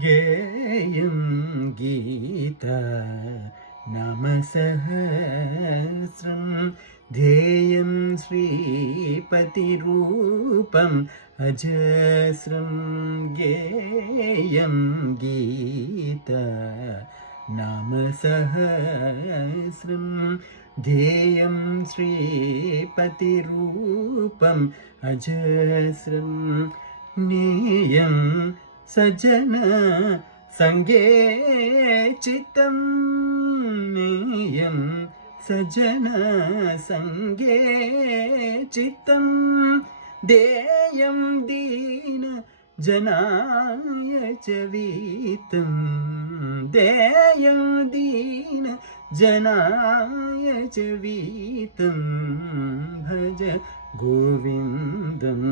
गेयं गीता नाम सहस्रं ध्येयं श्रीपतिरूपम् अजस्रं गेयं गीता नाम सहस्रं ध्येयं श्रीपतिरूपम् अजस्रं नेयं सज्जन संगे चित्तं नेयं सज्जन संगे चित्तं देयं दीन जनाय च वीतं देयं दीन जनाय च वीतं भज गोविन्दं